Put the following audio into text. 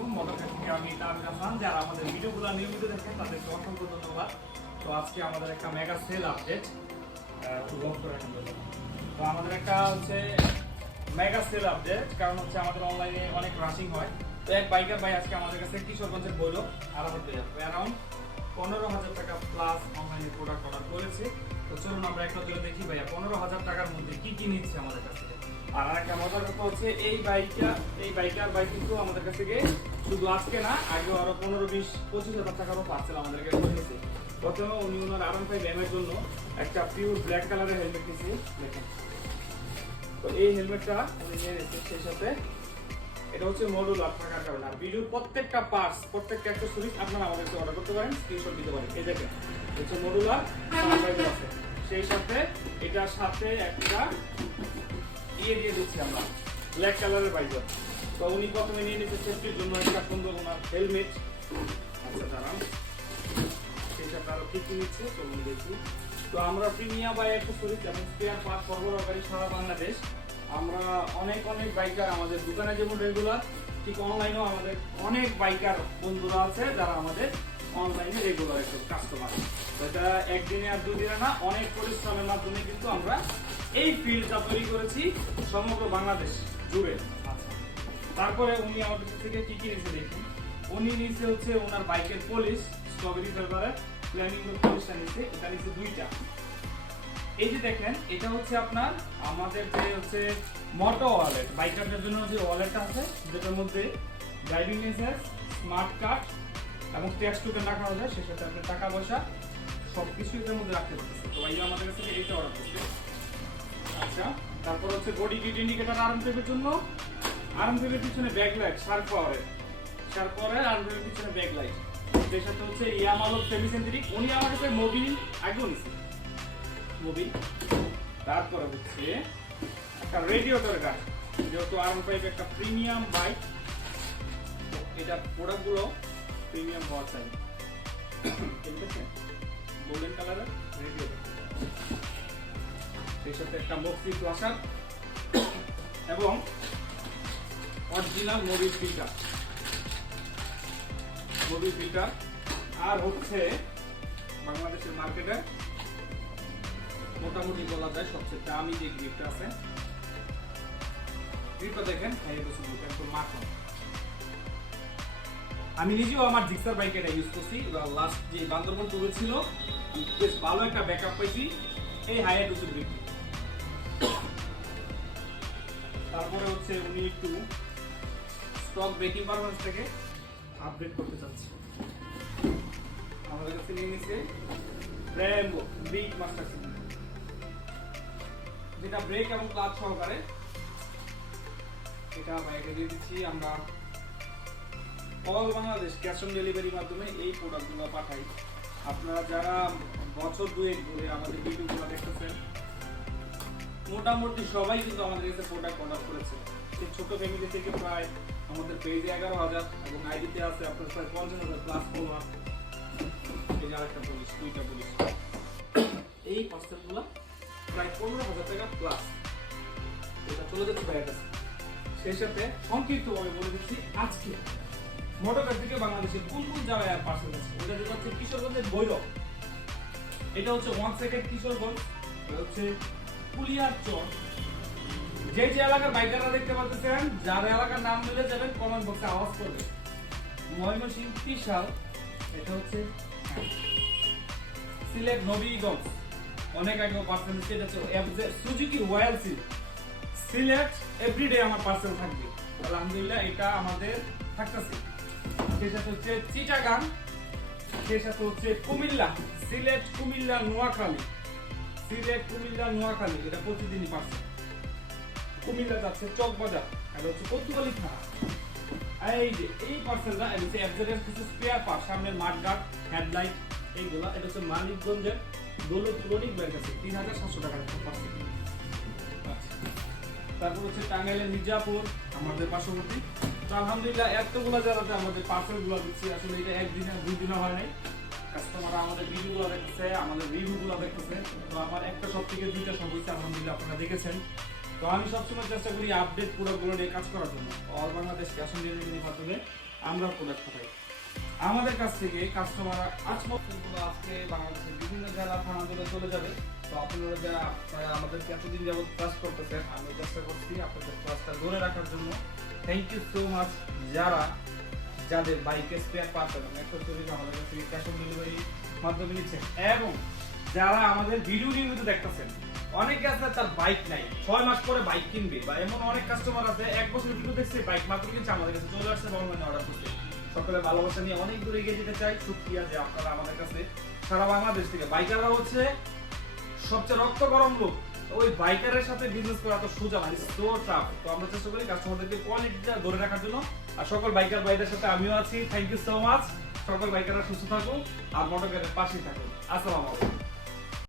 আলাইকুম মোটরকার থেকে আমি তামির হাসান, যারা আমাদের ভিডিওগুলো নিয়মিত দেখেন তাদেরকে অসংখ্য ধন্যবাদ। তো আজকে আমাদের একটা মেগা সেল আপডেট তো আমাদের একটা হচ্ছে মেগা সেল আপডেট কারণ হচ্ছে আমাদের অনলাইনে অনেক রাশিং হয়। তো এক বাইকার ভাই আজকে আমাদের কাছে কিশোরগঞ্জের বৈরব আরামত যাবে অ্যারাউন্ড পনেরো হাজার টাকা প্লাস অনলাইনে প্রোডাক্ট অর্ডার করেছে। তো চলুন আমরা এক নজরে দেখি ভাইয়া, পনেরো হাজার টাকার মধ্যে কি কি নিচ্ছে আমাদের কাছ আর একটা কথা হচ্ছে, এই বাইকটা, এই বাইকার বাইক কিন্তু আমাদের কাছ থেকে শুধু আজকে না, আগেও আরও পনেরো বিশ, পঁচিশ হাজার টাকারও পার্সেল আমাদের কাছে প্রথমে উনি ওনার আরাম ফাইভ জন্য একটা পিওর ব্ল্যাক কালারের হেলমেট নিয়েছে, দেখেন। তো এই হেলমেটটা নিয়ে নিয়েছে এটা হচ্ছে মডুলার থাকার কারণে। আর ভিডিওর প্রত্যেকটা পার্টস প্রত্যেকটা অ্যাক্সেসরিজ আপনারা আমাদের অর্ডার করতে পারেন দিতে পারেন। হচ্ছে মডুলার আছে। সেই সাথে এটার সাথে একটা ইয়ে দিয়ে দিচ্ছি আমরা। ব্ল্যাক কালারের বাইজার তো উনি প্রথমে নিয়ে নিচ্ছে সেফটির জন্য একটা সুন্দর ওনার হেলমেট আচ্ছা দাঁড়ান। সেটা আরও কি কি নিচ্ছে, তো উনি দেখি তো আমরা প্রিমিয়াম বাই অ্যাক্সেসরিজ এবং স্পেয়ার পার্ট সরবরাহকারী সারা বাংলাদেশ। আমরা অনেক অনেক বাইকার আমাদের দোকানে যেমন রেগুলার ঠিক অনলাইনেও আমাদের অনেক বাইকার বন্ধুরা আছে যারা আমাদের অনলাইনে রেগুলার একটু কাস্টমার এটা একদিনে আর দুদিনে না, অনেক পরিশ্রমের মাধ্যমে কিন্তু আমরা এই ফিল্ডটা তৈরি করেছি সমগ্র বাংলাদেশ জুড়ে। তারপরে উনি আমাদের থেকে কি কি নিয়েছে দেখুন উনি নিয়েছে হচ্ছে ওনার বাইকের পলিশ স্ট্রবেরি ফ্লেভারের প্ল্যানিং পলিশটা নিয়েছে, এটা নিয়েছে দুইটা। এই যে দেখেন, এটা হচ্ছে আপনার আমাদের যে হচ্ছে মোটো ওয়ালেট বাইকারদের জন্য যে ওয়ালেটটা আছে, যেটার মধ্যে ড্রাইভিং লাইসেন্স স্মার্ট কার্ড এবং ট্যাক্স টোকেন রাখা যায় সে সাথে আপনার টাকা পয়সা সব কিছু এটার মধ্যে রাখতে পারতেছে তো ভাইয়া আমাদের কাছে থেকে এইটা অর্ডার করছে। আচ্ছা তারপর হচ্ছে বডি কিট ইন্ডিকেটর আর্ম টেপের জন্য। আর্ম টেপের পিছনে ব্যাক লাইট শার্প পাওয়ারের শার্প পাওয়ারের আর্ম টেপের পিছনে ব্যাক লাইটের সাথে হচ্ছে ইয়ামালো সেমিসেন্ট্রিক উনি আমার কাছে মোবিল আগেও নিছে। মোবিল তারপরে হচ্ছে একটা রেডিওটার গাছ যেহেতু আর্ম ফাইভ একটা প্রিমিয়াম বাইক এটা প্রোডাক্টগুলো প্রিমিয়াম হওয়া চাই ঠিক আছে? গোল্ডেন কালারের রেডিওটার সেই সাথে একটা মক্সি ফ্লাশার এবং অরিজিনাল ফিল্টার ফিল্টার আর হচ্ছে বাংলাদেশের মার্কেটে মোটামুটি বলা যায় সবচেয়ে দামি যে গ্রিপটা আছে গ্রিপটা দেখেন বসে একদম মাখন আমি নিজেও আমার জিক্সার বাইক এটা ইউজ করছি লাস্ট যে বান্দরবন টুরে ছিল বেশ ভালো একটা ব্যাকআপ পাইছি। এই টুসু গ্রিপ তারপরে হচ্ছে উনি একটু স্টক ব্রেকিং পারফরমেন্স থেকে আপডেট করতে চাচ্ছি। আমাদের কাছে নিয়ে নিছে র্যাম্বো বিগ মাস্টার যেটা ব্রেক এবং ক্লাচ সহকারে, এটা বাইকে দিয়ে দিচ্ছি আমরা। অল বাংলাদেশ ক্যাশ অন ডেলিভারির মাধ্যমে এই প্রোডাক্টগুলো পাঠাই। আপনারা যারা বছর দুয়েক ধরে আমাদের ভিডিওগুলো দেখতেছেন, মোটামুটি সবাই কিন্তু আমাদের কাছে প্রোডাক্ট অর্ডার করেছে। সেই ছোট ফ্যামিলি থেকে প্রায় আমাদের পেজে এগারো হাজার এবং আইডিতে আছে আপনার প্রায় পঞ্চাশ হাজার প্লাস ফলোয়ার এই আরেকটা পুলিশ দুইটা পুলিশ এই পার্সেলগুলো প্রায় পনেরো হাজার টাকা প্লাস এটা চলে যাচ্ছে কাছে। সেই সাথে সংক্ষিপ্তভাবে বলে দিচ্ছি আজকে। মোটরকার থেকে বাংলাদেশের কোন কোন জায়গায় আর পার্সেল আছে? ওটা যেটা হচ্ছে কিশোরগঞ্জের বৈরব এটা হচ্ছে ওয়ান সেকেন্ড কিশোরগঞ্জ হচ্ছে কুলিয়ার চর। যে যে এলাকার বাইকাররা দেখতে পাচ্ছেন, যার এলাকার নাম দিলে যাবেন কমেন্ট বক্সে আওয়াজ করবে ময়মনসিং বিশাল, এটা হচ্ছে সিলেট নবীগঞ্জ। অনেক আগে পার্সেল এটা হচ্ছে সুজুকি সিল সিলেট এভরিডে আমার পার্সেল থাকবে। আলহামদুলিল্লাহ, এটা আমাদের থাকতেছে। সেই হচ্ছে চিটাগাং হচ্ছে কুমিল্লা, সিলেট, কুমিল্লা, নোয়াখালী। সিলেট, কুমিল্লা, নোয়াখালী, এটা প্রতিদিনই পার্সেল কুমিল্লা যাচ্ছে চকবাজার, এটা হচ্ছে কতুকালি থানা। এই যে, এই পার্সেলটা এটা হচ্ছে কিছু স্পেয়ার পার্ট মাঠগার্ড হেডলাইট এইগুলা, এটা হচ্ছে মানিকগঞ্জের ব্যাংক আছে, তিন হাজার সাতশো টাকার একটা পার্সেল আচ্ছা। তারপর হচ্ছে টাঙ্গাইলের মির্জাপুর, আমাদের পার্শ্ববর্তী। তো আলহামদুলিল্লাহ এতগুলো জায়গাতে আমাদের পার্সেলগুলো দিচ্ছি। আসলে এটা একদিনে দুই দিনে হয় নাই। কাস্টমার আমাদের ভিডিও গুলো দেখতেছে, আমাদের রিভিউ গুলো দেখতেছে। তো আমার একটা সব থেকে দুইটা সব হয়েছে আলহামদুলিল্লাহ আপনারা দেখেছেন। তো আমি সবসময় চেষ্টা করি আপডেট পুরোগুলো নিয়ে কাজ করার জন্য। অল বাংলাদেশ ক্যাশ অন ডেলিভারির মাধ্যমে আমরা প্রোডাক্ট পাঠাই। আমাদের কাছ থেকে কাস্টমার আজগুলো আজকে বাংলাদেশের বিভিন্ন জেলা, থানাগুলো চলে যাবে। তো আপনারা যারা আমাদেরকে এতদিন যাবত ট্রাস্ট করতেছেন আমি চেষ্টা করছি আপনাদের ট্রাস্টটা ধরে রাখার জন্য। থ্যাংক ইউ সো মাচ যারা যাদের বাইকের স্পেয়ার পার্টস এবং অ্যাক্সেসরিজ আমাদের কাছ থেকে ক্যাশ অন ডেলিভারি মাধ্যমে নিচ্ছেন এবং যারা আমাদের ভিডিও নিয়মিত দেখতেছেন, অনেকে আছে তার বাইক নাই, ছয় মাস পরে বাইক কিনবে বা এমন অনেক কাস্টমার আছে, এক বছর ভিডিও দেখছে বাইক মাত্র কিনছে, আমাদের কাছে চলে আসছে অনলাইনে অর্ডার করছে। সকলে ভালোবাসা নিয়ে অনেক দূরে এগিয়ে যেতে চাই। সুক্রিয়া যে আপনারা আমাদের কাছে সারা বাংলাদেশ থেকে বাইকাররা হচ্ছে সবচেয়ে রক্ত গরম লোক। ওই বাইকারের সাথে বিজনেস করা তো সোজা মানে সো টাফ তো আমরা চেষ্টা করি কাস্টমারদেরকে কোয়ালিটিটা ধরে রাখার জন্য। আর সকল বাইকার ভাইদের সাথে আমিও আছি। থ্যাংক ইউ সো মাচ সকল বাইকাররা সুস্থ থাকুন আর মোটরগাড়ির পাশেই থাকুন আসসালামু আলাইকুম।